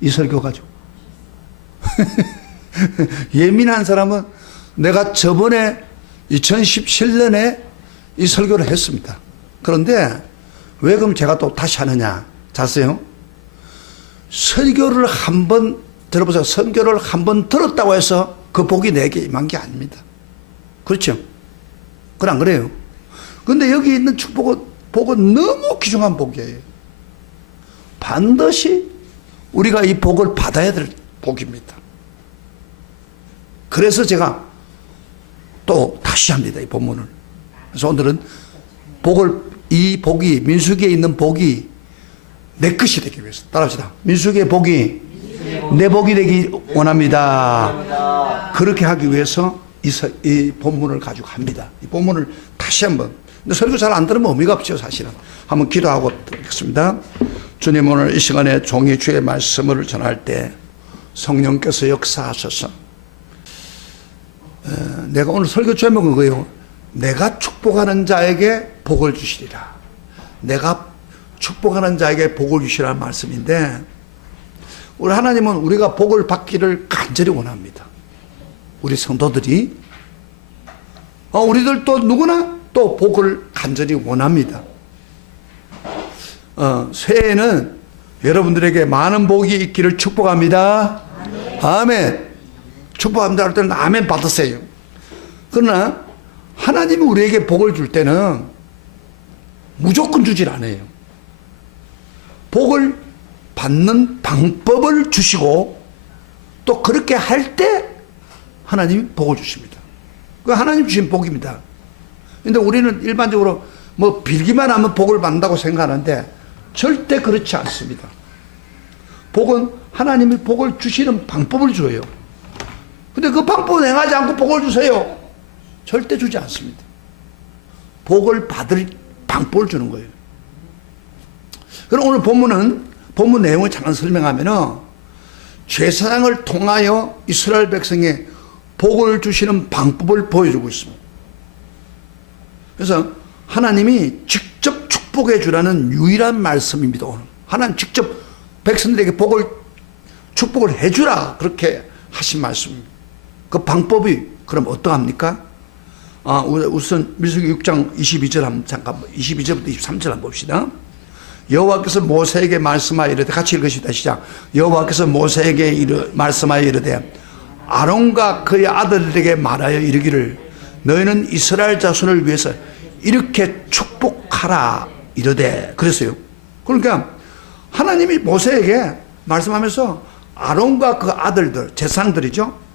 이 설교 가지고. 예민한 사람은 내가 저번에 2017년에 이 설교를 했습니다. 그런데 왜 그럼 제가 또 다시 하느냐? 잤어요? 설교를 한번 들어보세요. 설교를 한번 들었다고 해서 그 복이 내게 임한 게 아닙니다. 그렇죠? 그건 안 그래요? 근데 여기 있는 복은 너무 귀중한 복이에요. 반드시 우리가 이 복을 받아야 될 복입니다. 그래서 제가 또 다시 합니다. 이 본문을. 그래서 오늘은 이 복이, 민수기에 있는 복이 내 것이 되기 위해서. 따라합시다. 민수기의 복이 내 복이 되기 원합니다. 그렇게 하기 위해서 이 본문을 가지고 합니다. 이 본문을 다시 한번. 근데 설교 잘 안 들으면 의미가 없죠, 사실은. 한번 기도하고 드리겠습니다. 주님, 오늘 이 시간에 종이 주의 말씀을 전할 때 성령께서 역사하셔서 내가 오늘 설교 제목은 그거예요. 내가 축복하는 자에게 복을 주시리라. 내가 축복하는 자에게 복을 주시라는 말씀인데, 우리 하나님은 우리가 복을 받기를 간절히 원합니다. 우리 성도들이, 우리들도 누구나 또 복을 간절히 원합니다. 새해에는 여러분들에게 많은 복이 있기를 축복합니다. 아멘. 축복합니다 할 때는 아멘 받으세요. 그러나 하나님이 우리에게 복을 줄 때는 무조건 주질 않아요. 복을 받는 방법을 주시고 또 그렇게 할 때 하나님이 복을 주십니다. 그 하나님 주신 복입니다. 근데 우리는 일반적으로 뭐 빌기만 하면 복을 받는다고 생각하는데 절대 그렇지 않습니다. 복은 하나님이 복을 주시는 방법을 줘요. 근데 그 방법을 행하지 않고 복을 주세요. 절대 주지 않습니다. 복을 받을 방법을 주는 거예요. 그럼 오늘 본문 내용을 잠깐 설명하면은 제사장을 통하여 이스라엘 백성에 복을 주시는 방법을 보여주고 있습니다. 그래서 하나님이 직접 축복해 주라는 유일한 말씀입니다. 오늘 하나님 직접 백성들에게 축복을 해주라 그렇게 하신 말씀입니다. 그 방법이 그럼 어떠합니까? 우선 민수기 6장 22절 한번 잠깐 22절부터 23절 한번 봅시다. 여호와께서 모세에게 말씀하여 이르되, 같이 읽으시다 시작. 여호와께서 모세에게 말씀하여 이르되 아론과 그의 아들들에게 말하여 이르기를 너희는 이스라엘 자손을 위해서 이렇게 축복하라 이르되. 그랬어요. 그러니까 하나님이 모세에게 말씀하면서 아론과 그 아들들, 제사장들이죠,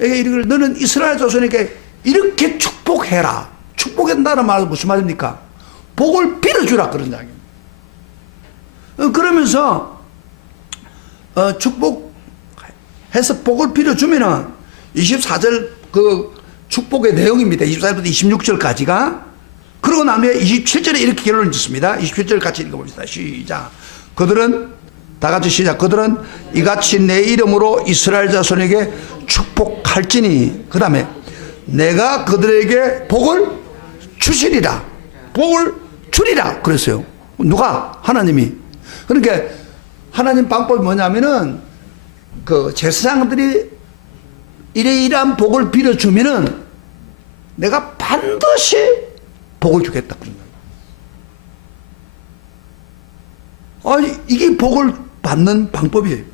에게 이르기를 너는 이스라엘 자손에게 이렇게 축복해라. 축복한다는 말은 무슨 말입니까? 복을 빌어주라 그런 이야기입니다. 그러면서 축복해서 복을 빌어주면은 24절 그 축복의 내용입니다. 24절부터 26절까지가. 그러고 나면 27절에 이렇게 결론을 짓습니다. 27절 같이 읽어봅시다. 시작. 그들은 다 같이 시작. 그들은 이같이 내 이름으로 이스라엘 자손에게 축복할지니, 그 다음에 내가 그들에게 복을 주시리라. 복을 주리라 그랬어요. 누가? 하나님이. 그러니까 하나님 방법이 뭐냐면은 그 제사장들이 이러이러한 복을 빌어주면은 내가 반드시 복을 주겠다. 이게 복을 받는 방법이에요.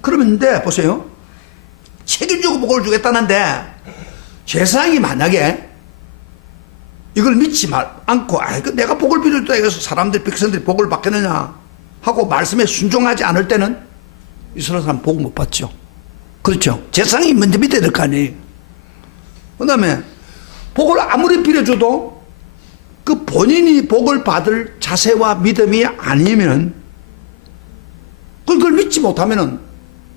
그러는데 보세요. 책임지고 복을 주겠다는데 제사장이 만약에 이걸 믿지 않고 내가 복을 빌어줬다 해서 백성들이 복을 받겠느냐 하고 말씀에 순종하지 않을 때는 이스라엘 사람 복 못 받죠. 그렇죠. 제사장이 먼저 믿어야 될 거 아니에요. 그 다음에 복을 아무리 빌어줘도 그 본인이 복을 받을 자세와 믿음이 아니면, 그걸 믿지 못하면은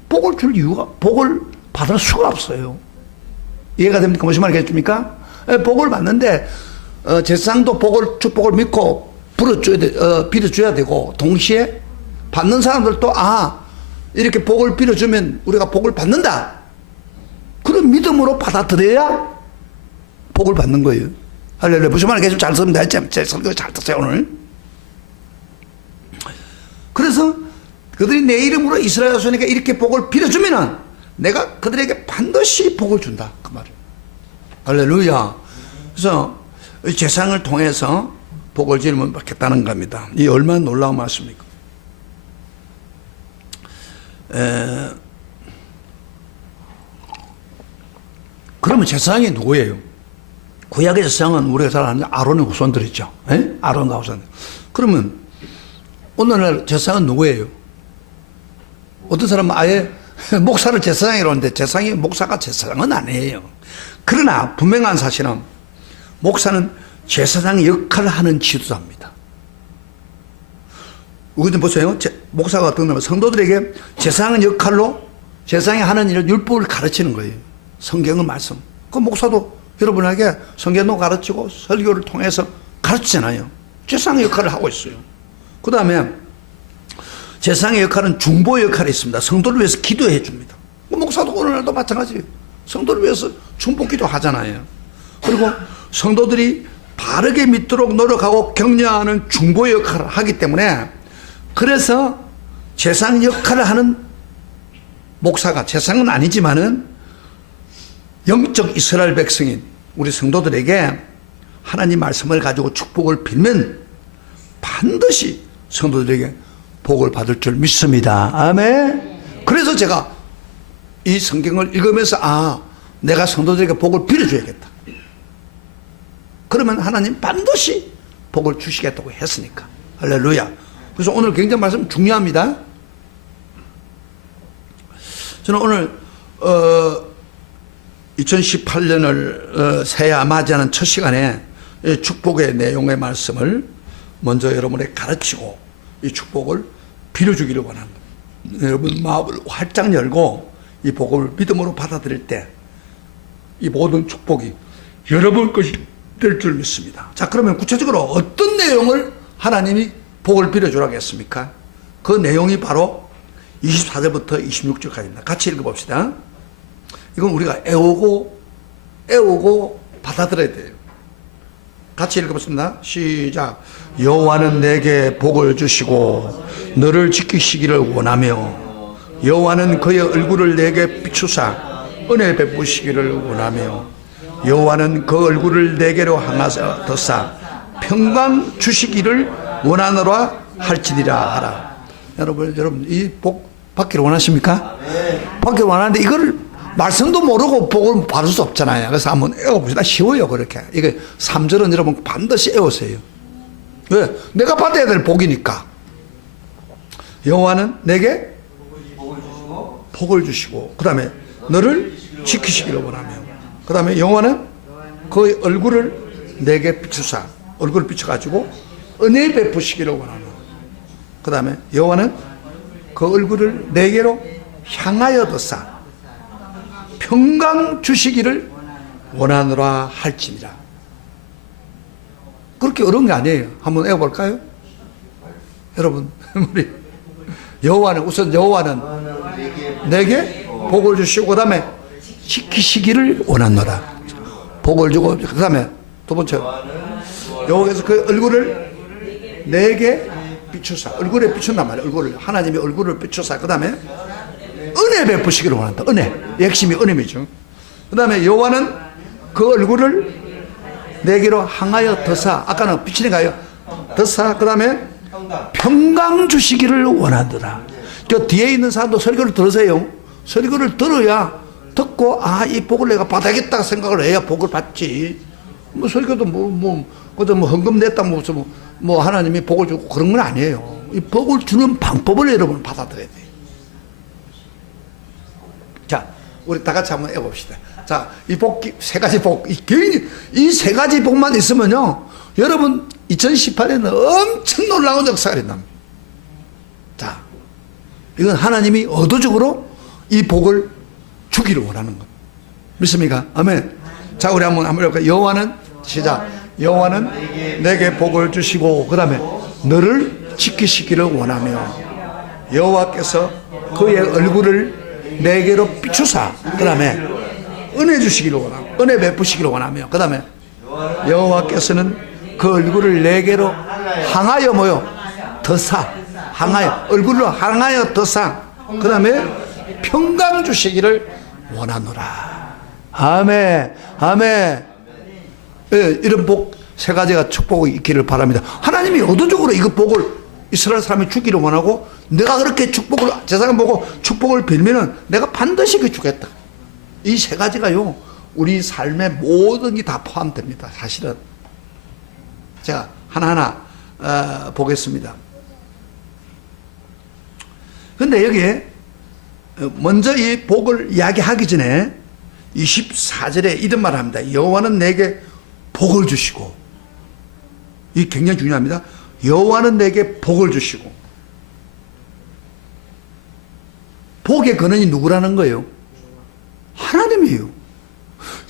복을 받을 수가 없어요. 이해가 됩니까? 무슨 말이겠습니까? 복을 받는데 제사장도 축복을 믿고 빌어줘야 되고, 동시에 받는 사람들도 이렇게 복을 빌어주면 우리가 복을 받는다, 그런 믿음으로 받아들여야 복을 받는 거예요. 할렐루야. 무슨 말이겠습니까? 잘 씁니다. 제 설교 잘 듣세요 오늘. 그래서 그들이 내 이름으로 이스라엘 자손에게 이렇게 복을 빌어주면은 내가 그들에게 반드시 복을 준다. 그 말이에요. 할렐루야. 그래서 제사장을 통해서 복을 지르면 받겠다는 겁니다. 이 얼마나 놀라운 말씀입니까? 그러면 제사장이 누구예요? 구약의 제사장은 우리가 잘 아는 아론의 후손들이죠. 아론과 후손들. 그러면 오늘날 제사장은 누구예요? 어떤 사람은 아예 목사를 제사장이라고 하는데 제사장이 목사가 제사장은 아니에요. 그러나 분명한 사실은 목사는 제사장의 역할을 하는 지도자입니다. 우리도 보세요. 목사가 어떤 놈은 성도들에게 제사장 역할로 제사장이 하는 일을 율법을 가르치는 거예요. 성경의 말씀. 그 목사도 여러분에게 성경도 가르치고 설교를 통해서 가르치잖아요. 제사장의 역할을 하고 있어요. 그 다음에 제사장의 역할은 중보 역할이 있습니다. 성도를 위해서 기도해 줍니다. 목사도 오늘날도 마찬가지예요. 성도를 위해서 중보 기도 하잖아요. 그리고 성도들이 바르게 믿도록 노력하고 격려하는 중보 역할을 하기 때문에 그래서 제사장 역할을 하는 목사가 제사장은 아니지만은 영적 이스라엘 백성인 우리 성도들에게 하나님 말씀을 가지고 축복을 빌면 반드시 성도들에게 복을 받을 줄 믿습니다. 아멘. 그래서 제가 이 성경을 읽으면서 내가 성도들에게 복을 빌어줘야겠다. 그러면 하나님 반드시 복을 주시겠다고 했으니까. 할렐루야. 그래서 오늘 굉장히 말씀 중요합니다. 저는 오늘 2018년을 새해 맞이하는 첫 시간에 축복의 내용의 말씀을 먼저 여러분에게 가르치고 이 축복을 빌어주기를 원합니다. 여러분 마음을 활짝 열고 이 복을 믿음으로 받아들일 때 이 모든 축복이 여러분 것이 될 줄 믿습니다. 자, 그러면 구체적으로 어떤 내용을 하나님이 복을 빌어주라고 했습니까? 그 내용이 바로 24절부터 26절까지입니다. 같이 읽어봅시다. 이건 우리가 애우고 받아들여야 돼요. 같이 읽어보겠습니다. 시작. 여호와는 내게 복을 주시고 너를 지키시기를 원하며 여호와는 그의 얼굴을 내게 비추사 은혜 베푸시기를 원하며 여호와는 그 얼굴을 내게로 향하사 더사 평강 주시기를 원하노라 할지니라 하라. 여러분 이 복 받기를 원하십니까? 받기를 원하는데 이걸 말씀도 모르고 복을 받을 수 없잖아요. 그래서 한번 애워봅시다. 쉬워요, 그렇게. 이게 3절은 여러분 반드시 애우세요. 왜? 내가 받아야 될 복이니까. 여호와는 내게 복을 주시고, 그 다음에 너를 지키시기를 원하며, 그 다음에 여호와는 그의 얼굴을 내게 비추사, 얼굴을 비춰가지고 은혜 베푸시기를 원하며, 그 다음에 여호와는 그 얼굴을 내게로 향하여 더사 평강 주시기를 원하노라 할지니라. 그렇게 어려운 게 아니에요. 한번 애워볼까요? 여러분, 우리 여호와는 우선 여호와는 내게 복을 주시고 그 다음에 지키시기를 원하노라. 복을 주고 그 다음에 두 번째 여호와께서 그 얼굴을 내게 비추사, 얼굴에 비춘단 말이에요. 얼굴을, 하나님의 얼굴을 비추사. 그 다음에 은혜 베푸시기를 원한다. 은혜. 핵심이 은혜이죠. 그 다음에 여호와는 그 얼굴을 내게로 향하여 더사. 아까는 비치는가요? 더사. 그 다음에 평강 주시기를 원하더라. 저 뒤에 있는 사람도 설교를 들으세요. 설교를 들어야 듣고 이 복을 내가 받아야겠다 생각을 해야 복을 받지. 뭐 설교도 그저 헌금 냈다 뭐 하나님이 복을 주고 그런 건 아니에요. 이 복을 주는 방법을 여러분 받아들여야 돼요. 자, 우리 다 같이 한번 해봅시다. 자, 이 복, 세 가지 복, 이 세 가지 복만 있으면요, 여러분 2018년은 엄청 놀라운 역사가 일어납니다. 자, 이건 하나님이 의도적으로 이 복을 주기를 원하는 겁니다. 믿습니까? 아멘. 자, 우리 한번 해볼까요? 여호와는 시작. 여호와는 내게 복을 주시고 그 다음에 너를 지키시기를 원하며 여호와께서 그의 얼굴을 내게로 비추사 그 다음에 은혜 주시기를 원하며 은혜 베푸시기를 원하며 그 다음에 여호와께서는 그 얼굴을 내게로 향하여 더사 항하여, 얼굴로 항하여 더상, 그 다음에 평강 주시기를 원하노라. 아멘, 아멘. 예, 이런 복 세 가지가 축복이 있기를 바랍니다. 하나님이 의도적으로 이거 복을 이스라엘 사람이 주기를 원하고, 내가 그렇게 축복을, 제사장 보고 축복을 빌면은 내가 반드시 그 주겠다. 이 세 가지가요, 우리 삶의 모든 게 다 포함됩니다. 사실은. 제가 하나하나 보겠습니다. 근데 여기에 먼저 이 복을 이야기하기 전에 24절에 이런 말을 합니다. 여호와는 내게 복을 주시고, 이 굉장히 중요합니다. 여호와는 내게 복을 주시고. 복의 근원이 누구라는 거예요? 하나님이에요.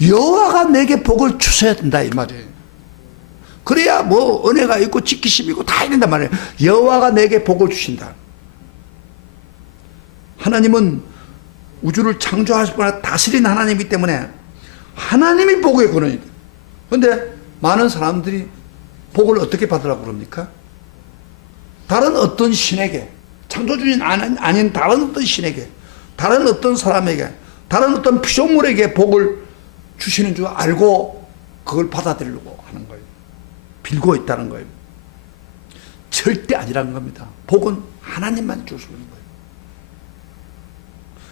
여호와가 내게 복을 주셔야 된다 이 말이에요. 그래야 뭐 은혜가 있고 지키심이 있고 다 있는단 말이에요. 여호와가 내게 복을 주신다. 하나님은 우주를 창조하시거나 다스린 하나님이기 때문에 하나님이 복의 근원이다. 그런데 많은 사람들이 복을 어떻게 받으라고 그럽니까? 다른 어떤 신에게, 창조주인 아닌 다른 어떤 신에게, 다른 어떤 사람에게, 다른 어떤 피조물에게 복을 주시는 줄 알고 그걸 받아들이려고 하는 거예요. 빌고 있다는 거예요. 절대 아니라는 겁니다. 복은 하나님만 주시는 거예요.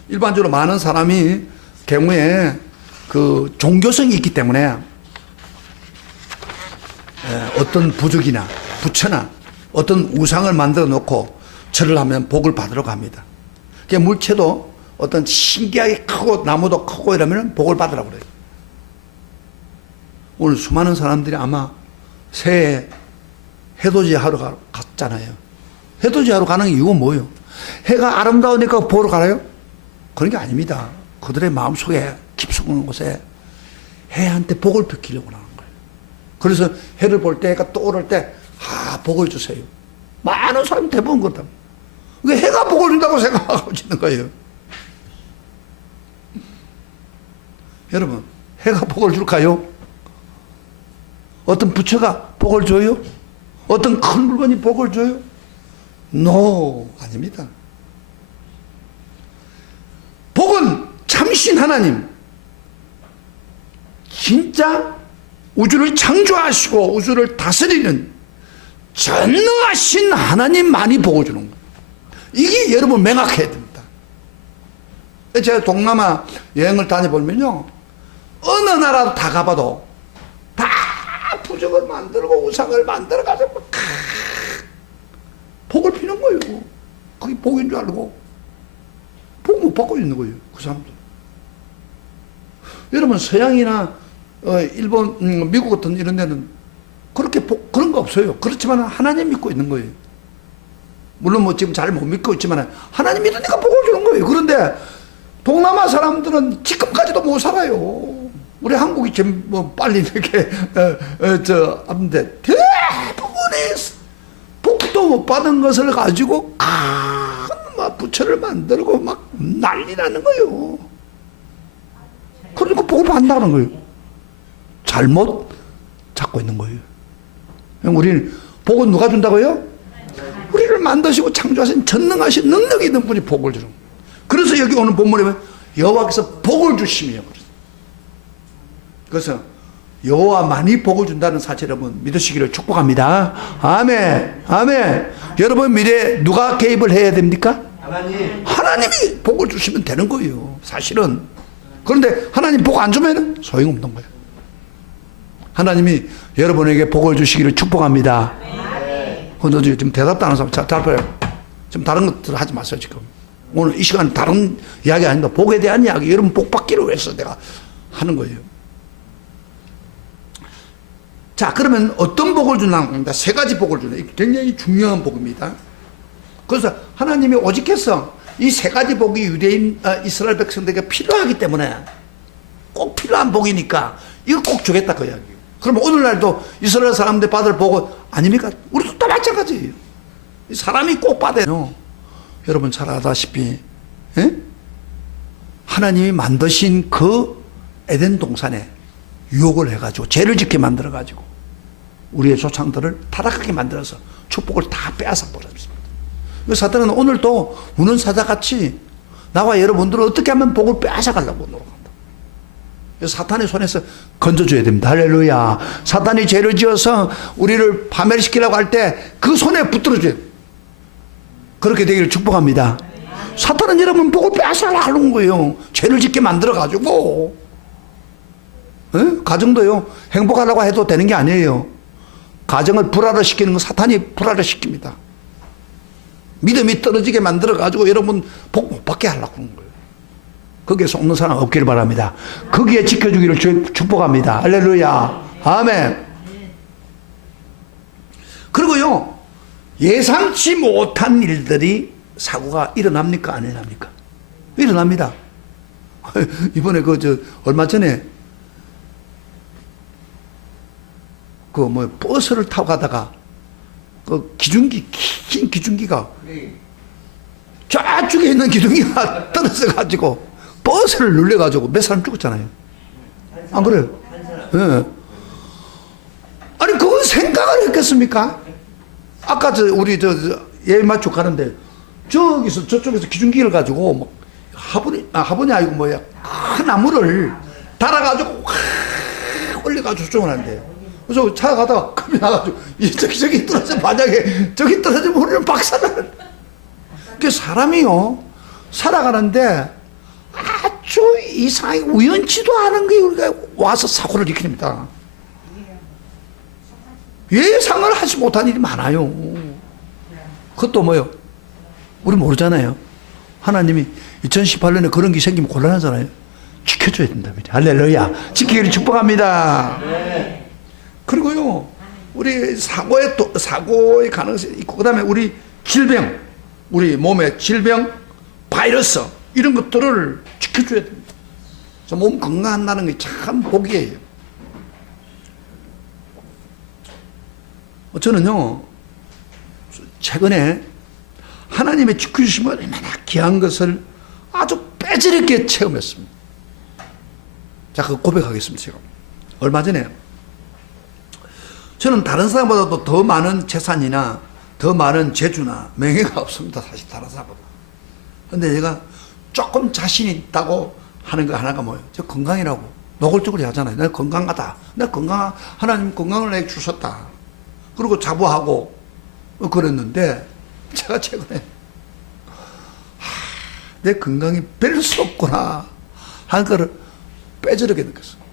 일반적으로 많은 사람이 경우에 그 종교성이 있기 때문에 어떤 부족이나 부처나 어떤 우상을 만들어 놓고 절을 하면 복을 받으러 갑니다. 그러니까 물체도 어떤 신기하게 크고 나무도 크고 이러면 복을 받으라고 그래요. 오늘 수많은 사람들이 아마 새해 해돋이 하러 갔잖아요. 해돋이 하러 가는 이유가 뭐예요? 해가 아름다우니까 보러 가나요? 그런 게 아닙니다. 그들의 마음속에 깊숙한 곳에 해한테 복을 베끼려고 하는 거예요. 그래서 해를 볼 때, 해가 떠오를 때, 복을 주세요. 많은 사람이 대부분 그렇다. 그러니까 해가 복을 준다고 생각하고 있는 거예요. 여러분, 해가 복을 줄까요? 어떤 부처가 복을 줘요? 어떤 큰 물건이 복을 줘요? No, 아닙니다. 복은 참신 하나님, 진짜 우주를 창조하시고 우주를 다스리는 전능하신 하나님만이 복을 주는 거예요. 이게 여러분 명확해야 됩니다. 제가 동남아 여행을 다녀보면요, 어느 나라 다 가봐도 다 부적을 만들고 우상을 만들어가지고 복을 피는 거예요. 그게 복인 줄 알고 복 못 받고 있는 거예요, 그 사람들. 여러분, 서양이나 일본, 미국 같은 이런 데는 그렇게 그런 거 없어요. 그렇지만 하나님 믿고 있는 거예요. 물론 뭐 지금 잘 못 믿고 있지만 하나님 믿으니까 복을 주는 거예요. 그런데 동남아 사람들은 지금까지도 못 살아요. 우리 한국이 좀 뭐 빨리 이렇게 하는데 대부분의 복도 못 받은 것을 가지고 막 부처를 만들고 막 난리 나는 거예요. 그러니까 복을 받는다는 거예요. 잘못 잡고 있는 거예요. 우리는 복은 누가 준다고요? 우리를 만드시고 창조하신 전능하신 능력이 있는 분이 복을 주는 거예요. 그래서 여기 오는 본문에 보면 여호와께서 복을 주시며, 그래서 여호와만이 복을 준다는 사실 여러분 믿으시기를 축복합니다. 아멘, 아멘. 여러분 미래에 누가 개입을 해야 됩니까? 하나님이 복을 주시면 되는 거예요, 사실은. 그런데 하나님 복 안 주면 소용없는 거예요. 하나님이 여러분에게 복을 주시기를 축복합니다. 근데 지금 대답도 안 하는 사람 잘 봐요. 지금 다른 것들 하지 마세요. 지금 오늘 이 시간 다른 이야기 아닙니다. 복에 대한 이야기, 여러분 복 받기를 위해서 내가 하는 거예요. 자, 그러면 어떤 복을 주나? 세 가지 복을 주는, 굉장히 중요한 복입니다. 그래서 하나님이 오직해서 이 세 가지 복이 유대인 이스라엘 백성들에게 필요하기 때문에, 꼭 필요한 복이니까 이거 꼭 주겠다 그 이야기예요. 그럼 오늘날도 이스라엘 사람들 받을 복은 아닙니까? 우리도 다 마찬가지예요. 사람이 꼭 받아요. 여러분 잘 아다시피 하나님이 만드신 그 에덴 동산에 유혹을 해가지고 죄를 짓게 만들어가지고 우리의 조상들을 타락하게 만들어서 축복을 다 빼앗아 버렸습니다. 사탄은 오늘도 우는 사자같이 나와 여러분들을 어떻게 하면 복을 빼앗아가려고 노력한다. 사탄의 손에서 건져줘야 됩니다. 할렐루야. 사탄이 죄를 지어서 우리를 파멸시키려고 할 때 그 손에 붙들어줘야 돼요. 그렇게 되기를 축복합니다. 사탄은 여러분 복을 빼앗아가려는 거예요. 죄를 짓게 만들어가지고. 가정도요, 행복하라고 해도 되는 게 아니에요. 가정을 불화를 시키는 건 사탄이 불화를 시킵니다. 믿음이 떨어지게 만들어가지고 여러분 복 못 받게 하려고 하는 거예요. 거기에 속는 사람 없기를 바랍니다. 거기에 지켜주기를 축복합니다. 할렐루야. 아멘. 그리고요, 예상치 못한 일들이 사고가 일어납니까? 안 일어납니까? 일어납니다. 이번에 얼마 전에 버스를 타고 가다가 긴 기중기가 저쪽에 있는 기둥이가 떨어져가지고 버스를 눌려가지고 몇 사람 죽었잖아요. 안 그래요? 예. 아니, 그건 생각을 했겠습니까? 아까 우리 예배 맞추 가는데 저쪽에서 기중기를 가지고 화분이 아니고 뭐야, 큰 나무를 달아가지고 확 올려가지고 조종을 하는데, 그래서 차 가다가 겁이 나가지고 저기 떨어져, 만약에 저기 떨어지면 우리는 박살나는. 그 사람이요, 살아가는데 아주 이상하게 우연치도 않은 게 우리가 와서 사고를 일으킵니다. 예상을 하지 못한 일이 많아요. 그것도 뭐요? 우리 모르잖아요. 하나님이 2018년에 그런 게 생기면 곤란하잖아요. 지켜줘야 된답니다. 할렐루야. 지키기를 축복합니다. 그리고요, 우리 사고의 가능성이 있고, 그 다음에 우리 질병, 우리 몸의 질병, 바이러스, 이런 것들을 지켜줘야 됩니다. 그래서 몸 건강한다는 게 참 복이에요. 저는요, 최근에 하나님의 지켜주심을 얼마나 귀한 것을 아주 빼지르게 체험했습니다. 자, 그 고백하겠습니다. 제가 얼마 전에 저는 다른 사람보다도 더 많은 재산이나 더 많은 재주나 명예가 없습니다. 사실 다른 사람보다. 근데 제가 조금 자신 있다고 하는 거 하나가 뭐예요? 저 건강이라고 노골적으로 하잖아요. 내가 건강하다. 하나님 건강을 내게 주셨다. 그리고 자부하고 그랬는데, 제가 최근에 내 건강이 별 수 없구나 하는 거를 빼저르게 느꼈어요.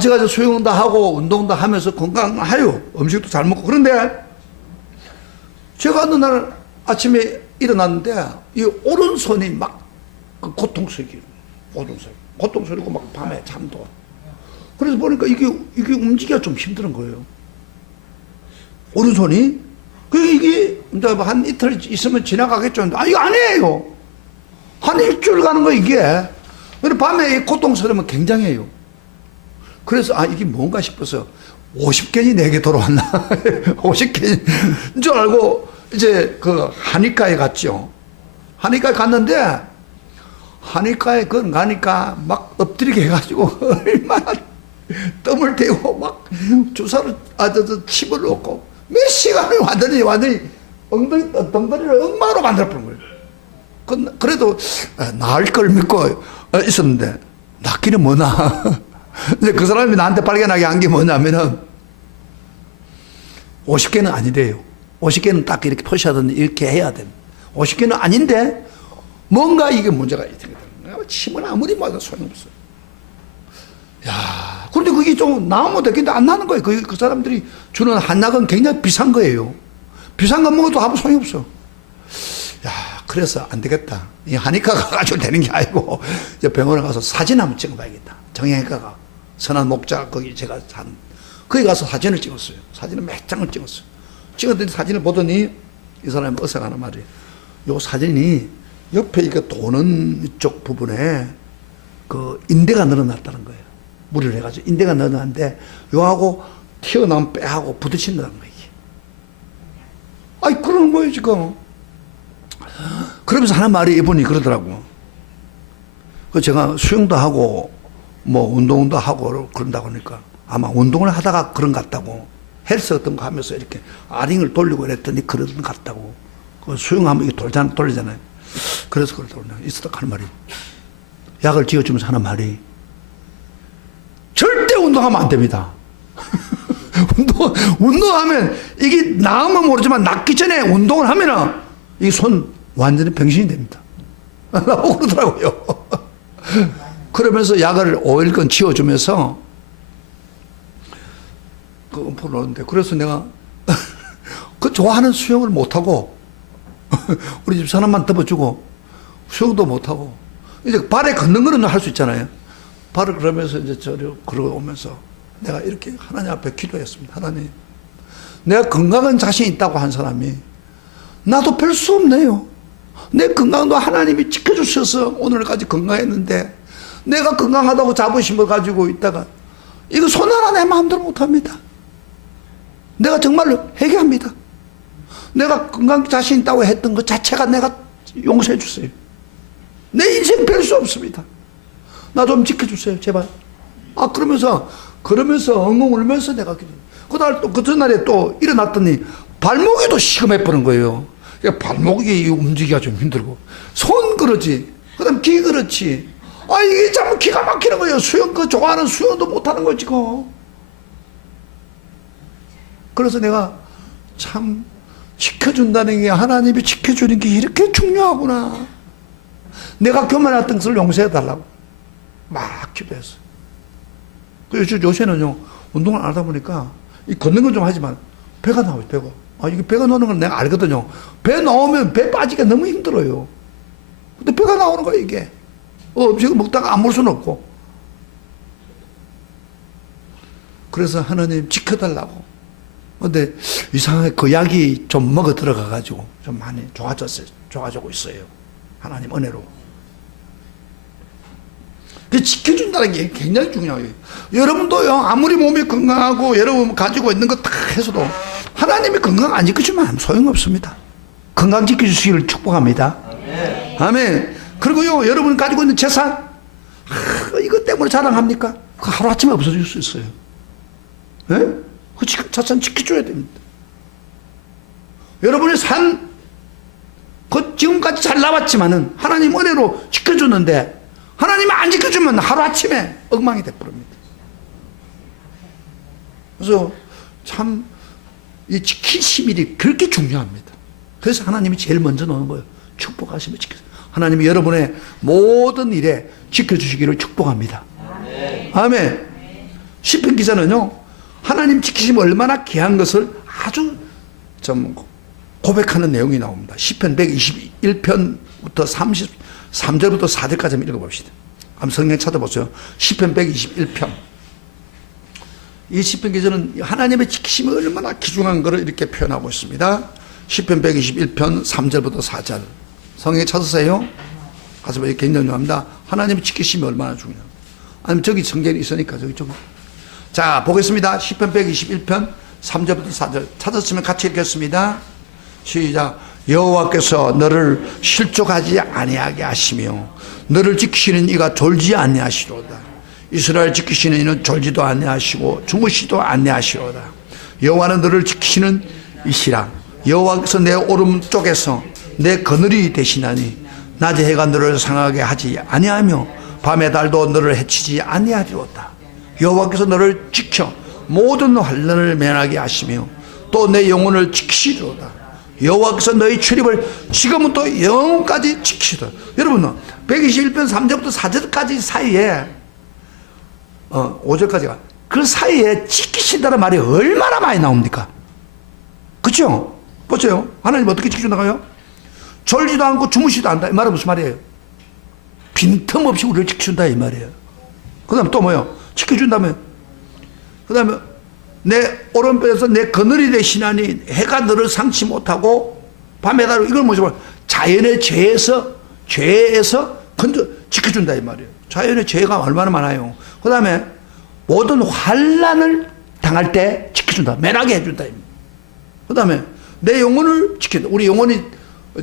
제가 수영도 하고 운동도 하면서 건강해요. 음식도 잘 먹고. 그런데 제가 어느 날 아침에 일어났는데 이 오른손이 막 고통스러워요. 고통스럽고 막 밤에 잠도. 그래서 보니까 이게 움직이기가 좀 힘든 거예요. 오른손이. 이게 이제 한 이틀 있으면 지나가겠죠. 이거 아니에요. 한 일주일 가는 거 이게. 근데 밤에 고통스러우면 굉장해요. 그래서 이게 뭔가 싶어서 50견이 내게 돌아왔나. 50견인 줄 알고 이제 한의과에 갔죠. 한의과에 갔는데, 한의과에 가니까 막 엎드리게 해가지고 얼마나 뜸을 대고 막 주사를 칩을 놓고 몇 시간을 완전히 엉덩이를 엉망으로 만들어버린 거예요. 그래도 나을 걸 믿고 있었는데, 낫기는 뭐나. 근데 그 사람이 나한테 발견하게 한 게 뭐냐면은 50개는 아니래요. 50개는 딱 이렇게 표시하던데 이렇게 해야 돼. 50개는 아닌데 뭔가 이게 문제가 있거든. 침은 아무리 맞아도 소용없어요. 야, 그런데 그게 좀 나오면 되겠는데 안 나는 거예요. 그 사람들이 주는 한약은 굉장히 비싼 거예요. 비싼 거 먹어도 아무 소용이 없어. 야, 그래서 안 되겠다. 이 한의과 가가지고 되는 게 아니고 이제 병원에 가서 사진 한번 찍어봐야겠다. 정형외과가 선한 목자 거기 제가 거기 가서 사진을 찍었어요. 사진을 몇 장을 찍었어요. 찍었더니 사진을 보더니 이 사람이 어서 가는 말이에요. 요 사진이 옆에 이거 도는 이쪽 부분에 인대가 늘어났다는 거예요. 무리를 해가지고 인대가 늘어났는데 요하고 튀어나온 뼈하고 부딪힌다는 거예요. 그러는 거예요 지금. 그러면서 하는 말이 이분이 그러더라고. 제가 수영도 하고 뭐 운동도 하고 그런다고 하니까 아마 운동을 하다가 그런 것 같다고 헬스 같은 거 하면서 이렇게 아링을 돌리고 그랬더니 그러던 것 같다고. 그 수영하면 이게 돌리잖아요. 그래서 그러더라고요. 있었다 하는 말이. 약을 지어주면서 하는 말이. 절대 운동하면 안 됩니다. 운동하면 이게 나으면 모르지만 낫기 전에 운동을 하면은 이 손 완전히 병신이 됩니다. 나보고 그러더라고요. 그러면서 약을 5일간 지어주면서 그 음포를 넣었는데, 그래서 내가 그 좋아하는 수영을 못하고 우리 집 사람만 덮어주고 수영도 못하고 이제 발에 걷는 거는 할 수 있잖아요. 발을 그러면서 이제 저를 걸어오면서 내가 이렇게 하나님 앞에 기도했습니다. 하나님, 내가 건강한 자신 있다고 한 사람이 나도 별 수 없네요. 내 건강도 하나님이 지켜주셔서 오늘까지 건강했는데 내가 건강하다고 자부심을 가지고 있다가 이거 손 하나 내 마음대로 못합니다. 내가 정말로 회개합니다. 내가 건강 자신 있다고 했던 것 자체가 내가 용서해 주세요. 내 인생 별 수 없습니다. 나 좀 지켜주세요, 제발. 그러면서 엉엉 울면서 내가 그날 또 그 전날에 또 일어났더니 발목이 또 시금해버린 거예요. 발목이 움직이기가 좀 힘들고 손 그렇지, 그다음 귀 그렇지. 이게 참 기가 막히는 거예요. 수영, 그 좋아하는 수영도 못하는 거지, 그. 그래서 내가 참 지켜준다는 게, 하나님이 지켜주는 게 이렇게 중요하구나. 내가 교만했던 것을 용서해달라고 막 기도했어요. 그래서 요새는요, 운동을 안 하다 보니까, 이 걷는 건 좀 하지만, 배가 나와요, 배가. 이게 배가 나오는 건 내가 알거든요. 배 나오면 배 빠지기가 너무 힘들어요. 근데 배가 나오는 거예요, 이게. 음식을 먹다가 안 먹을 수는 없고. 그래서 하나님 지켜달라고. 근데 이상하게 그 약이 좀 먹어 들어가가지고 좀 많이 좋아지고 있어요. 하나님 은혜로. 지켜준다는 게 굉장히 중요해요. 여러분도요, 아무리 몸이 건강하고 여러분 가지고 있는 거 다 해서도 하나님이 건강 안 지켜주면 소용없습니다. 건강 지켜주시기를 축복합니다. 아멘. 아멘. 그리고요, 여러분 가지고 있는 재산, 이것 때문에 자랑합니까? 그 하루아침에 없어질 수 있어요. 네? 그 재산 지켜줘야 됩니다. 여러분의 지금까지 잘 나왔지만은 하나님 은혜로 지켜줬는데, 하나님이 안 지켜주면 하루아침에 엉망이 돼버립니다. 그래서 참, 이 지키심이 그렇게 중요합니다. 그래서 하나님이 제일 먼저 넣는 거예요. 축복하시면 지켜주세요. 하나님이 여러분의 모든 일에 지켜주시기를 축복합니다. 아멘. 아멘. 시편 기자는요, 하나님 지키심이 얼마나 귀한 것을 아주 좀 고백하는 내용이 나옵니다. 시편 121편부터 33절부터 4절까지 한번 읽어봅시다. 한번 성경 찾아보세요. 시편 121편. 이 시편 기자는 하나님의 지키심이 얼마나 귀중한 것을 이렇게 표현하고 있습니다. 시편 121편 3절부터 4절. 성경에 찾으세요. 가서 보기 굉장히 중요합니다. 하나님의 지키심이 얼마나 중요합니다. 아니면 저기 성경이 있으니까 저기. 자, 보겠습니다. 시편 121편 3절부터 4절. 찾았으면 같이 읽겠습니다. 시작. 여호와께서 너를 실족하지 아니하게 하시며 너를 지키시는 이가 졸지 아니하시로다. 이스라엘 지키시는 이는 졸지도 아니하시고 주무시도 아니하시로다. 여호와는 너를 지키시는 이시라. 여호와께서 내 오른쪽에서 내 그늘이 되시나니 낮에 해가 너를 상하게 하지 아니하며 밤의 달도 너를 해치지 아니하리로다. 여호와께서 너를 지켜 모든 환난을 면하게 하시며 또 내 영혼을 지키시리로다. 여호와께서 너희 출입을 지금부터 영원까지 지키시리로다. 여러분, 121편 3절부터 4절까지 사이에 5절까지가 그 사이에 지키신다는 말이 얼마나 많이 나옵니까? 그렇죠? 보세요. 하나님 어떻게 지켜준다고요? 졸지도 않고 주무시도 않다. 이 말은 무슨 말이에요? 빈틈없이 우리를 지켜준다 이 말이에요. 그 다음에 또 뭐요? 지켜준다면 그 다음에 내 오른편에서 내 그늘이 되시나니 해가 너를 상치 못하고 밤에 달고 이걸 뭐죠? 자연의 죄에서 지켜준다 이 말이에요. 자연의 죄가 얼마나 많아요. 그 다음에 모든 환난을 당할 때 지켜준다. 면하게 해준다. 그 다음에 내 영혼을 지킨다. 우리 영혼이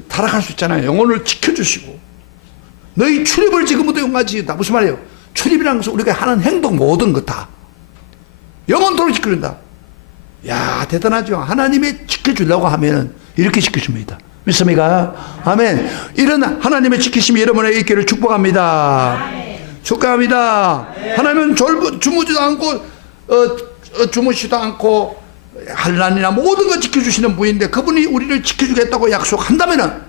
타락할 수 있잖아요. 영혼을 지켜주시고 너희 출입을 지금부터 영원까지 지킨다. 무슨 말이에요? 출입이라는 것은 우리가 하는 행동 모든 것 다 영원토록 지켜준다. 야, 대단하죠. 하나님이 지켜주려고 하면 이렇게 지켜줍니다. 믿습니까? 아멘. 이런 하나님의 지키심이 여러분에게 있기를 축복합니다. 축복합니다. 하나님은 주무지도 않고 주무시도 않고 환난이나 모든 걸 지켜주시는 분인데, 그분이 우리를 지켜주겠다고 약속한다면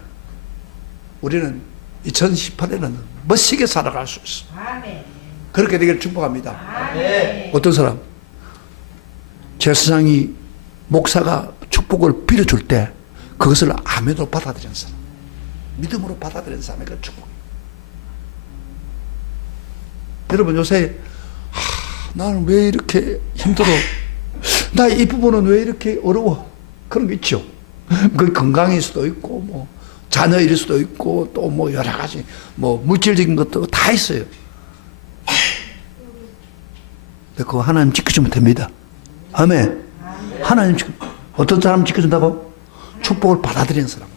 우리는 2018년은 멋지게 살아갈 수 있어. 그렇게 되기를 축복합니다. 어떤 사람? 제사장이 목사가 축복을 빌어줄 때 그것을 아멘으로 받아들이는 사람, 믿음으로 받아들이는 사람이 그 축복이에요. 여러분, 요새 나는 왜 이렇게 힘들어? 나 이 부분은 왜 이렇게 어려워? 그런 게 있죠. 그 건강일 수도 있고, 뭐 자녀일 수도 있고, 또 뭐 여러 가지 뭐 물질적인 것도 다 있어요. 근데 그거 하나님 지켜주면 됩니다. 아멘. 하나님 어떤 사람 지켜준다고? 축복을 받아들이는 사람.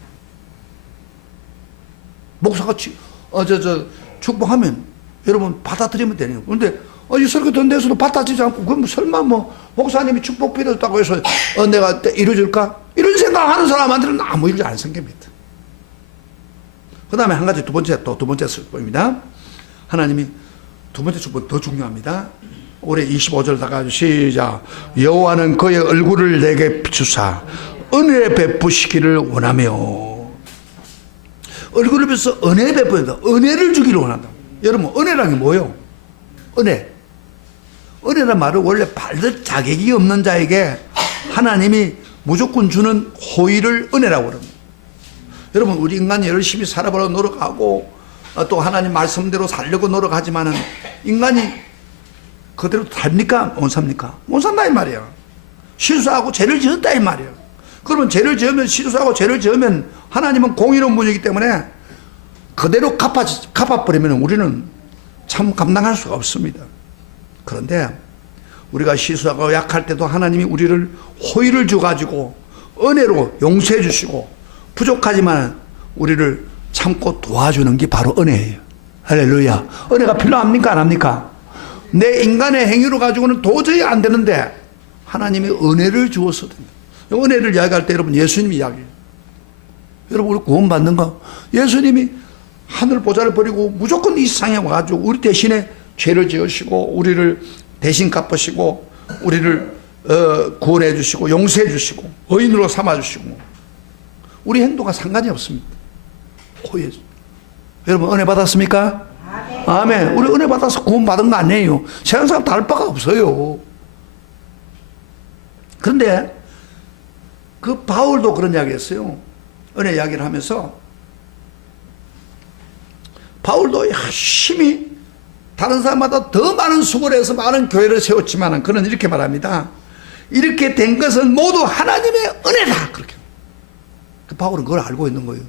목사가 축복하면 여러분 받아들이면 되는 거예요. 그런데 이 설교 듣는 데서도 받아들이지 않고, 그럼 설마 뭐 목사님이 축복 빌어줬다고 해서 내가 이루어줄까? 이런 생각하는 사람한테는 아무 일이 안 생깁니다. 그 다음에 한 가지, 두 번째 축복입니다. 하나님이 두 번째 축복 더 중요합니다. 올해 25절다가 시작. 여호와는 그의 얼굴을 내게 비추사 은혜 베푸시기를 원하며. 얼굴을 비춰서 은혜 베푼다. 은혜를 주기를 원한다. 여러분, 은혜란 게 뭐예요? 은혜란 말은 원래 받을 자격이 없는 자에게 하나님이 무조건 주는 호의를 은혜라고 그럽니다. 여러분, 우리 인간이 열심히 살아보려고 노력하고 또 하나님 말씀대로 살려고 노력하지만은 인간이 그대로 삽니까? 못 삽니까? 못 산다 이 말이야. 실수하고 죄를 지었다 이 말이야. 그러면 죄를 지으면, 실수하고 죄를 지으면 하나님은 공의로운 분이기 때문에 그대로 갚아버리면 우리는 참 감당할 수가 없습니다. 그런데 우리가 실수하고 약할 때도 하나님이 우리를 호의를 줘가지고 은혜로 용서해 주시고, 부족하지만 우리를 참고 도와주는 게 바로 은혜예요. 할렐루야. 은혜가 필요합니까? 안 합니까? 내 인간의 행위로 가지고는 도저히 안 되는데 하나님이 은혜를 주어서 됩니다. 은혜를 이야기할 때 여러분, 예수님이 이야기해요. 여러분, 우리 구원받는 거, 예수님이 하늘 보좌를 버리고 무조건 이 세상에 와가지고 우리 대신에 죄를 지으시고 우리를 대신 갚으시고 우리를 구원해 주시고 용서해 주시고 의인으로 삼아 주시고, 우리 행동과 상관이 없습니다. 여러분, 은혜 받았습니까? 아멘. 우리 은혜 받아서 구원 받은 거 아니에요. 세상 사람 다를 바가 없어요. 그런데 그 바울도 그런 이야기 했어요. 은혜 이야기를 하면서 바울도 열심히 다른 사람마다 더 많은 수고를 해서 많은 교회를 세웠지만 그는 이렇게 말합니다. 이렇게 된 것은 모두 하나님의 은혜다. 그렇게. 그 바울은 그걸 알고 있는 거예요.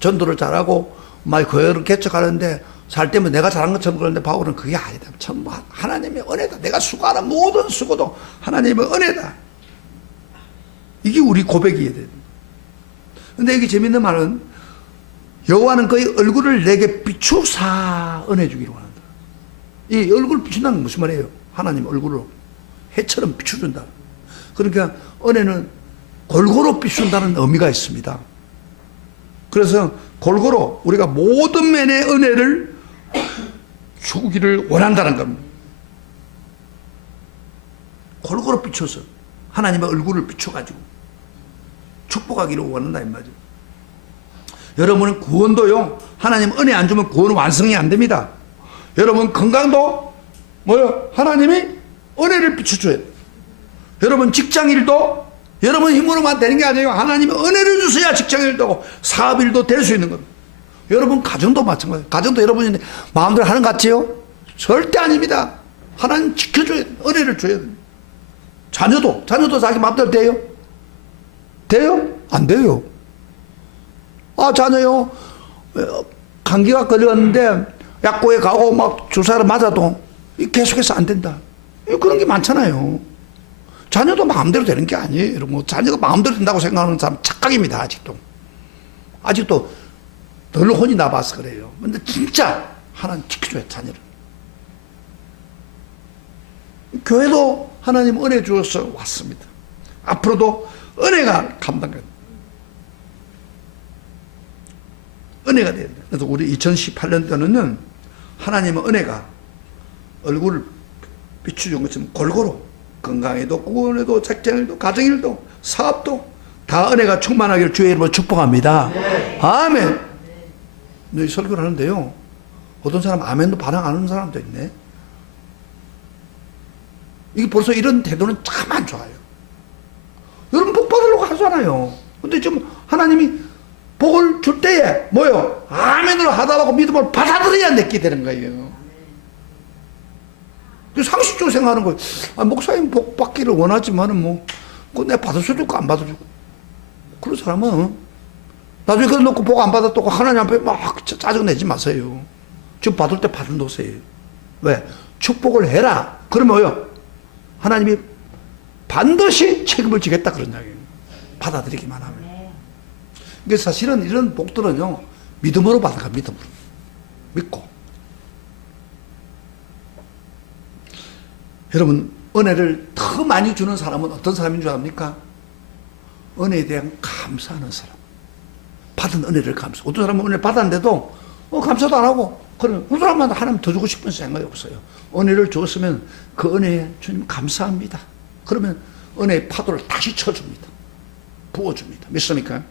전도를 잘하고 막 교회를 개척하는데 살 때면 내가 잘한 것처럼 그러는데 바울은 그게 아니다. 전부 하나님의 은혜다. 내가 수고하는 모든 수고도 하나님의 은혜다. 이게 우리 고백이어야 돼요. 근데 이게 재밌는 말은, 여호와는 그의 얼굴을 내게 비추사 은혜 주기로 한다. 이 얼굴 비춘다는 건 무슨 말이에요? 하나님 얼굴로 해처럼 비춰준다. 그러니까 은혜는 골고루 비춘다는 의미가 있습니다. 그래서 골고루 우리가 모든 면의 은혜를 주기를 원한다는 겁니다. 골고루 비춰서 하나님의 얼굴을 비춰가지고 축복하기를 원한다 이 말이죠. 여러분은 구원도요, 하나님 은혜 안 주면 구원은 완성이 안 됩니다. 여러분 건강도 뭐요? 하나님이 은혜를 비춰줘야 돼요. 여러분 직장일도 여러분 힘으로만 되는 게 아니에요. 하나님이 은혜를 주셔야 직장일도 하고 사업일도 될 수 있는 겁니다. 여러분 가정도 마찬가지예요. 가정도 여러분이 마음대로 하는 것 같지요? 절대 아닙니다. 하나님 지켜줘야 돼요. 은혜를 줘야 돼요. 자녀도 자기 마음대로 돼요? 돼요? 안 돼요. 자녀요, 감기가 걸렸는데 약국에 가고 막 주사를 맞아도 계속해서 안 된다. 그런 게 많잖아요. 자녀도 마음대로 되는 게 아니에요. 여러분, 자녀가 마음대로 된다고 생각하는 사람 착각입니다. 아직도 덜 혼이 나봐서 그래요. 근데 진짜 하나님 지켜줘요, 자녀를. 교회도 하나님 은혜 주어서 왔습니다. 앞으로도 은혜가 감당된다. 은혜가 돼야 돼. 그래서 우리 2018년도는 하나님의 은혜가 얼굴을 비추준 것처럼 골고루 건강에도 구원에도 직장일도 가정일도 사업도 다 은혜가 충만하기를 주의 이름으로 축복합니다. 네. 아멘. 네, 설교를 하는데요, 어떤 사람 아멘도 반응 안 하는 사람도 있네. 이게 벌써 이런 태도는 참 안 좋아요. 여러분 복 받으려고 하잖아요. 근데 좀 하나님이 복을 줄 때에 뭐요? 아멘으로 하다라고 믿음을 받아들여야 내게 되는 거예요. 상식적으로 생각하는 거예요. 아, 목사님 복 받기를 원하지만은 뭐, 그거 내가 받을 수도 있고 안 받을 수도 있고. 그런 사람은 나중에 그래 놓고 복 안 받았다고 하나님 앞에 막 짜증내지 마세요. 지금 받을 때 받아놓으세요. 왜? 축복을 해라. 그러면 뭐요? 하나님이 반드시 책임을 지겠다 그런 이야기예요. 받아들이기만 하면. 그러니까 사실은 이런 복들은요, 믿음으로 받아가, 믿음으로. 믿고. 여러분, 은혜를 더 많이 주는 사람은 어떤 사람인 줄 압니까? 은혜에 대한 감사하는 사람. 받은 은혜를 감사. 어떤 사람은 은혜 받았는데도 감사도 안 하고, 그러면 그 사람만 하나님 더 주고 싶은 생각이 없어요. 은혜를 주었으면 그 은혜에 주님 감사합니다. 그러면 은혜의 파도를 다시 쳐줍니다. 부어줍니다. 믿습니까?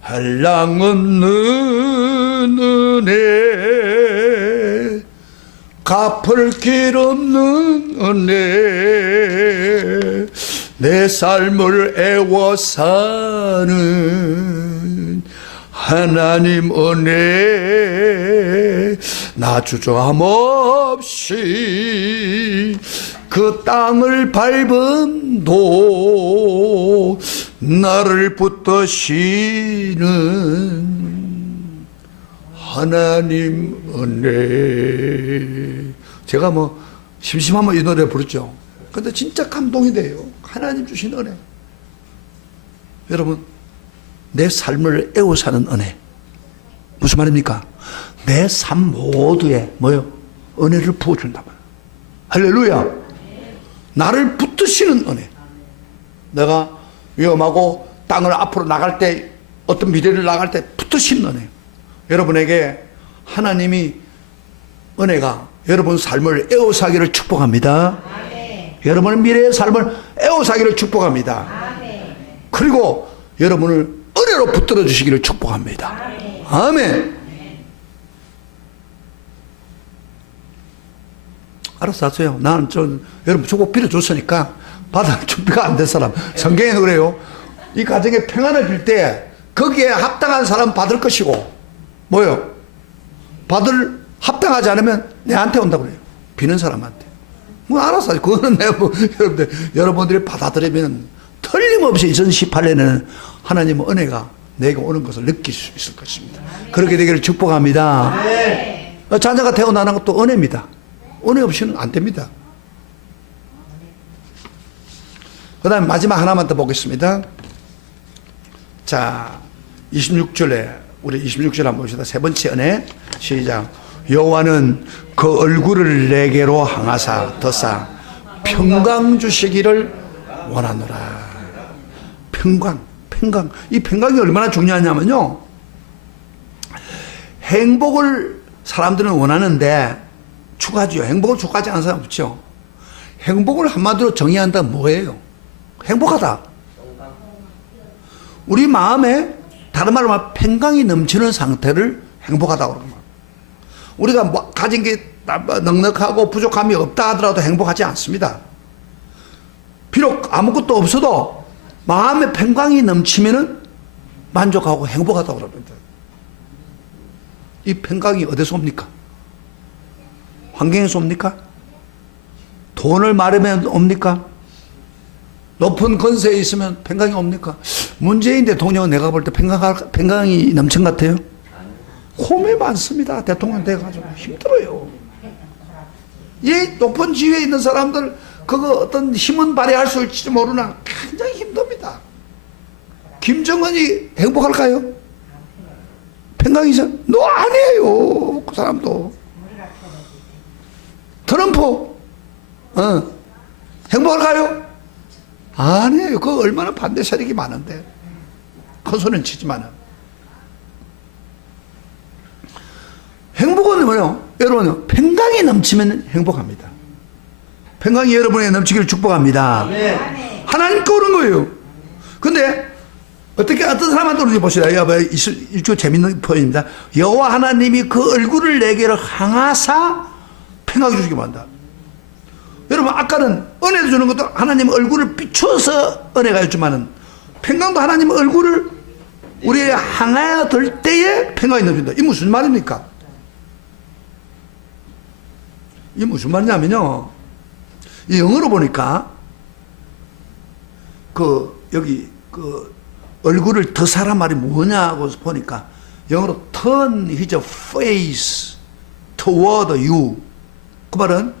한량 없는 은혜, 갚을 길 없는 은혜, 내 삶을 애워 사는 하나님 은혜, 나 주저함 없이 그 땅을 밟음도 나를 붙드시는 하나님 은혜. 제가 뭐 심심하면 이 노래 부르죠. 근데 진짜 감동이 돼요. 하나님 주신 은혜. 여러분, 내 삶을 애워 사는 은혜. 무슨 말입니까? 내 삶 모두에 뭐요? 은혜를 부어준다 말이에요. 할렐루야. 나를 붙드시는 은혜. 내가 위험하고 땅을 앞으로 나갈 때, 어떤 미래를 나갈 때 붙드시는 은혜. 여러분에게 하나님이 은혜가 여러분 삶을 애워사기를 축복합니다. 아멘. 여러분의 미래의 삶을 애워사기를 축복합니다. 아멘. 그리고 여러분을 은혜로 붙들어 주시기를 축복합니다. 아멘. 아멘. 알아서 하세요. 나는 여러분 축복 빌어줬으니까 받을 준비가 안 된 사람. 성경에는 그래요. 이 가정에 평안을 빌 때 거기에 합당한 사람 받을 것이고, 뭐요? 합당하지 않으면 내한테 온다고 그래요. 비는 사람한테. 뭐 알아서 하죠. 그거는 내가 뭐, 여러분들이 받아들이면 틀림없이 2018년에는 하나님의 은혜가 내게 오는 것을 느낄 수 있을 것입니다. 그렇게 되기를 축복합니다. 자녀가 태어나는 것도 은혜입니다. 은혜 없이는 안 됩니다. 그 다음에 마지막 하나만 더 보겠습니다. 자, 26절에, 우리 26절 한번 봅시다. 세 번째 은혜. 시작. 여호와는 그 얼굴을 내게로 향하사 더사 평강 주시기를 원하노라. 평강. 이 평강이 얼마나 중요하냐면요, 행복을 사람들은 원하는데 추가하죠. 행복을 추가하지 않는 사람 없죠. 행복을 한마디로 정의한다면 뭐예요? 행복하다. 우리 마음에 다른 말로 말하면 평강이 넘치는 상태를 행복하다고 그럽니다. 우리가 뭐 가진 게 넉넉하고 부족함이 없다 하더라도 행복하지 않습니다. 비록 아무것도 없어도 마음에 평강이 넘치면은 만족하고 행복하다고 그럽니다. 이 평강이 어디서 옵니까? 환경에서 옵니까? 돈을 많으면 옵니까? 높은 권세에 있으면 평강이 옵니까? 문재인 대통령은 내가 볼 때 평강이 넘친 것 같아요. 홈에 많습니다. 대통령 돼가지고 힘들어요. 이 높은 지위에 있는 사람들 그거 어떤 힘은 발휘할 수 있을지 모르나 굉장히 힘듭니다. 김정은이 행복할까요? 평강이죠? 너 아니에요. 그 사람도. 트럼프 행복할까요? 아니에요. 그 얼마나 반대 세력이 많은데. 큰 소리는 치지만은. 행복은 뭐요? 여러분, 평강이 넘치면 행복합니다. 평강이 여러분에 넘치기를 축복합니다. 하나님께 오는 거예요. 근데 어떻게 어떤 사람한테 오는지 보시라. 이거 재밌는 표현입니다. 여호와 하나님이 그 얼굴을 내게로 향하사 평강을 주시기 바란다. 여러분, 아까는 은혜도 주는 것도 하나님 얼굴을 비추어서 은혜가 있지만은 평강도 하나님 얼굴을 우리에 향하여 들 때에 평강이 넘친다. 이 무슨 말입니까? 이게 무슨 말이냐면요, 이 영어로 보니까 여기 얼굴을 더 사람 말이 뭐냐고 보니까 영어로 turn his face toward you. 그 말은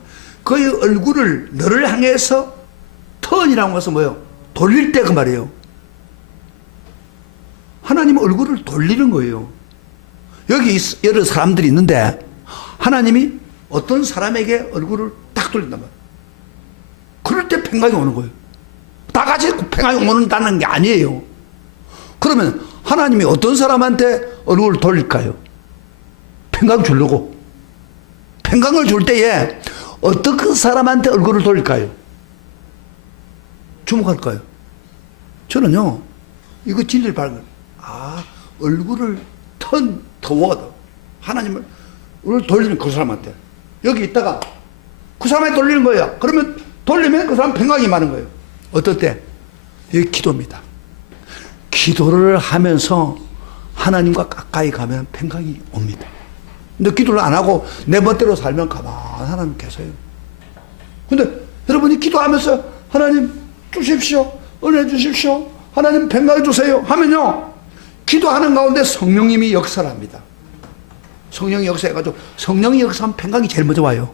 그의 얼굴을 너를 향해서 turn이라는 것은 뭐예요? 돌릴 때 그 말이에요. 하나님 얼굴을 돌리는 거예요. 여기 여러 사람들이 있는데 하나님이 어떤 사람에게 얼굴을 딱 돌린단 말이에요. 그럴 때 평강이 오는 거예요. 다 같이 평강이 오는다는 게 아니에요. 그러면 하나님이 어떤 사람한테 얼굴을 돌릴까요? 평강 주려고. 평강을 줄 때에 어떤 그 사람한테 얼굴을 돌릴까요? 주목할까요? 저는요, 이거 진리를 발견. 얼굴을 toward 하나님을 돌리는 그 사람한테. 여기 있다가 그 사람한테 돌리는 거예요. 그러면 돌리면 그 사람 평강이 많은 거예요. 어떨 때? 이게 기도입니다. 기도를 하면서 하나님과 가까이 가면 평강이 옵니다. 근데 기도를 안 하고 내 멋대로 살면 가만 하나님 계세요. 근데 여러분이 기도하면서 하나님 주십시오, 은혜 주십시오, 하나님 평강 주세요 하면요, 기도하는 가운데 성령님이 역사를 합니다. 성령이 역사해가지고 성령이 역사하면 평강이 제일 먼저 와요.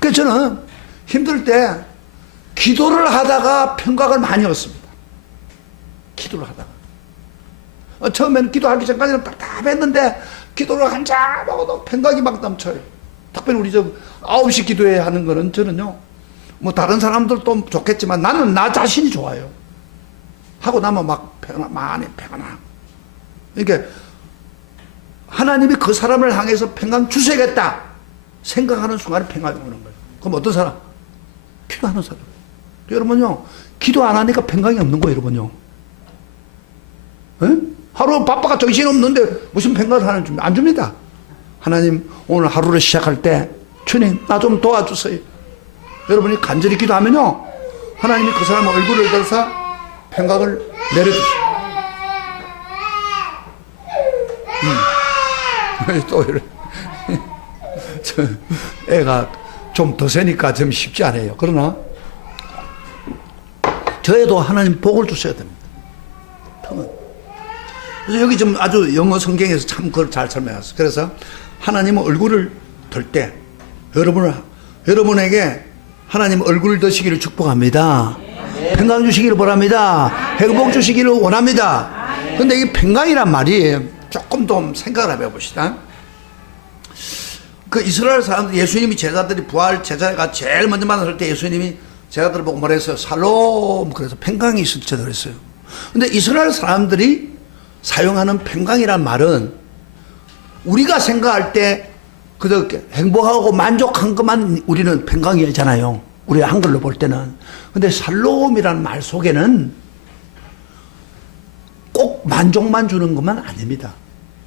그래서 저는 힘들 때 기도를 하다가 평강을 많이 얻습니다. 기도를 하다가. 처음에는 기도하기 전까지는 답답했는데 기도를 한참 하고도 평강이 막 넘쳐요. 특별히 우리 9시 기도회 하는 거는 저는요, 뭐 다른 사람들도 좋겠지만 나는 나 자신이 좋아요. 하고 나면 막 많이 평안하고. 그러니까 하나님이 그 사람을 향해서 평강 주셔야겠다 생각하는 순간에 평강이 오는 거예요. 그럼 어떤 사람? 기도하는 사람. 여러분요, 기도 안 하니까 평강이 없는 거예요, 여러분요. 에? 하루 바빠가 정신없는데 무슨 평강을 하는 줄 안 줍니다. 하나님, 오늘 하루를 시작할 때 주님 나 좀 도와주세요. 여러분이 간절히 기도하면요, 하나님이 그 사람의 얼굴을 들어서 평강을 내려주세요. 또 이래. 애가 좀 더 세니까 좀 쉽지 않아요. 그러나 저에도 하나님 복을 주셔야 됩니다. 그래서 여기 좀 아주 영어 성경에서 참 그걸 잘 설명했어요. 그래서 하나님의 얼굴을 들 때 여러분에게 하나님 얼굴을 드시기를 축복합니다. 평강 주시기를 바랍니다. 행복 주시기를 원합니다. 근데 이게 평강이란 말이 조금 좀 생각을 해봅시다. 그 이스라엘 사람들, 예수님이 제자들이 부활 제자가 제일 먼저 만났을 때 예수님이 제자들을 보고 뭐랬어요? 샬롬. 그래서 평강이 있을 때 그랬어요. 근데 이스라엘 사람들이 사용하는 평강이란 말은 우리가 생각할 때 그저 행복하고 만족한 것만 우리는 평강이잖아요. 우리 한글로 볼 때는. 근데 샬롬이라는 말 속에는 꼭 만족만 주는 것만 아닙니다.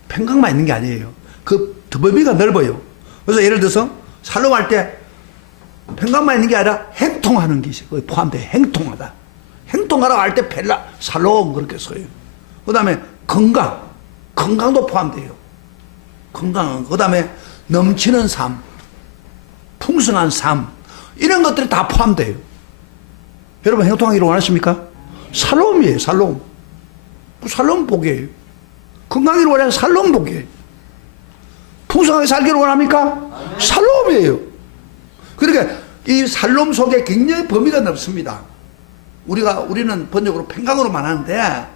평강만 있는 게 아니에요. 그 범위가 넓어요. 그래서 예를 들어서 샬롬할 때 평강만 있는 게 아니라 행통하는 게 거기 포함돼요. 행통하다. 행통하라고 할 때 펠라 샬롬 그렇게 써요. 그 다음에 건강도 포함돼요. 건강, 그 다음에 넘치는 삶, 풍성한 삶, 이런 것들이 다 포함돼요. 여러분 행통하기를 원하십니까? 샬롬이에요. 샬롬. 샬롬 복이에요. 건강하기를 원하면 샬롬 복이에요. 풍성하게 살기를 원합니까? 샬롬이에요. 그러니까 이 샬롬 속에 굉장히 범위가 넓습니다. 우리는 번역으로 평강으로만 하는데,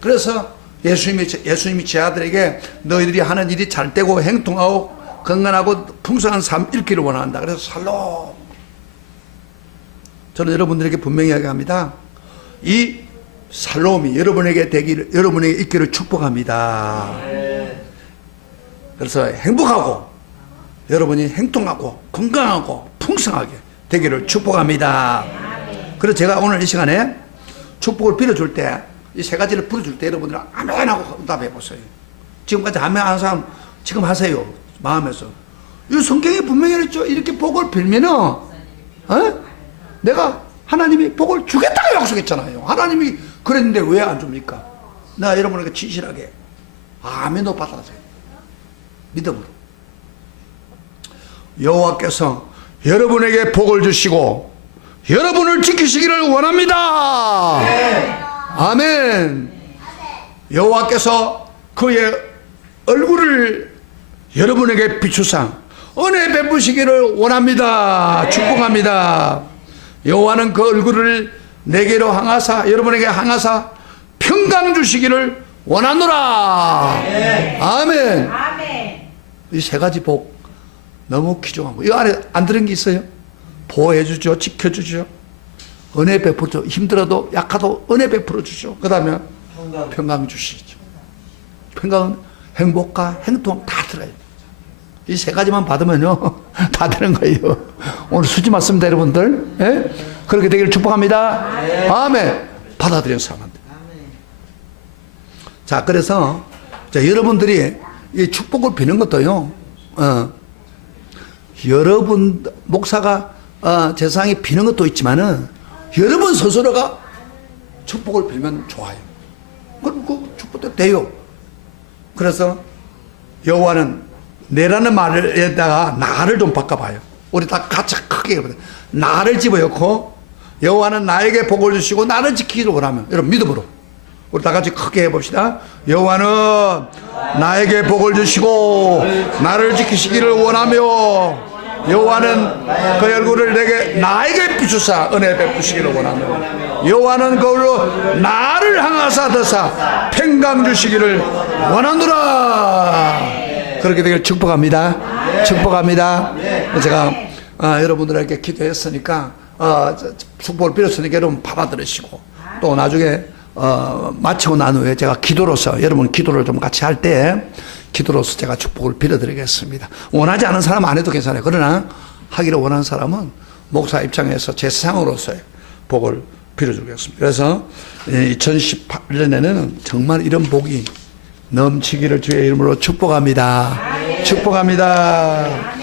그래서 예수님이 제 아들에게 너희들이 하는 일이 잘 되고 행통하고 건강하고 풍성한 삶 잃기를 원한다. 그래서 샬롬. 저는 여러분들에게 분명히 이야기합니다. 이 살로움이 여러분에게 되기를, 여러분에게 있기를 축복합니다. 그래서 행복하고 여러분이 행동하고 건강하고 풍성하게 되기를 축복합니다. 그래서 제가 오늘 이 시간에 축복을 빌어줄 때 이 세 가지를 부르줄 때 여러분들 아멘 하고 응답해 보세요. 지금까지 아멘 하는 사람 지금 하세요. 마음에서. 이 성경에 분명히 그랬죠. 이렇게 복을 빌면은 내가 하나님이 복을 주겠다고 약속했잖아요. 하나님이 그랬는데 왜 안 줍니까? 나 여러분에게 진실하게 아멘도 받아세요. 믿음으로. 여호와께서 여러분에게 복을 주시고 여러분을 지키시기를 원합니다. 아멘. 여호와께서 그의 얼굴을 여러분에게 비추사 은혜 베푸시기를 원합니다. 축복합니다. 여호와는 그 얼굴을 내게로 향하사 여러분에게 향하사 평강 주시기를 원하노라. 아멘. 이 세 가지 복 너무 귀중한 거. 이 안에 안 들은 게 있어요? 보호해 주죠. 지켜주죠. 은혜 베풀죠. 힘들어도 약하도 은혜 베풀어 주죠. 그 다음에 평강 주시죠. 평강은 행복과 행동 다 들어요. 이 세 가지만 받으면요 다 되는 거예요. 오늘 수지 맞습니다 여러분들. 예? 그렇게 되기를 축복합니다. 아멘. 받아들여 사람한테. 자, 그래서 자, 여러분들이 이 축복을 비는 것도요 여러분 목사가 제사장이 비는 것도 있지만은 여러분 스스로가 축복을 빌면 좋아요. 그럼 그 축복도 돼요. 그래서 여호와는 내라는 말에다가 나를 좀 바꿔봐요. 우리 다 같이 크게 해보세요. 나를 집어넣고 여호와는 나에게 복을 주시고 나를 지키기를 원하면 여러분 믿음으로 우리 다 같이 크게 해봅시다. 여호와는 나에게 복을 주시고 나를 지키시기를 원하며 여호와는 그 얼굴을 나에게 비추사 은혜 베푸시기를 원하며 여호와는 그걸로 나를 향하사 드사 평강 주시기를 원하노라. 그렇게 되길 축복합니다. 축복합니다. 제가 여러분들에게 기도했으니까 축복을 빌었으니까 여러분 받아들으시고 또 나중에 마치고 난 후에 제가 기도로서 여러분 기도를 좀 같이 할 때 기도로서 제가 축복을 빌어드리겠습니다. 원하지 않은 사람 안 해도 괜찮아요. 그러나 하기를 원하는 사람은 목사 입장에서 제사장으로서의 복을 빌어주겠습니다. 그래서 2018년에는 정말 이런 복이 넘치기를 주의 이름으로 축복합니다. 축복합니다.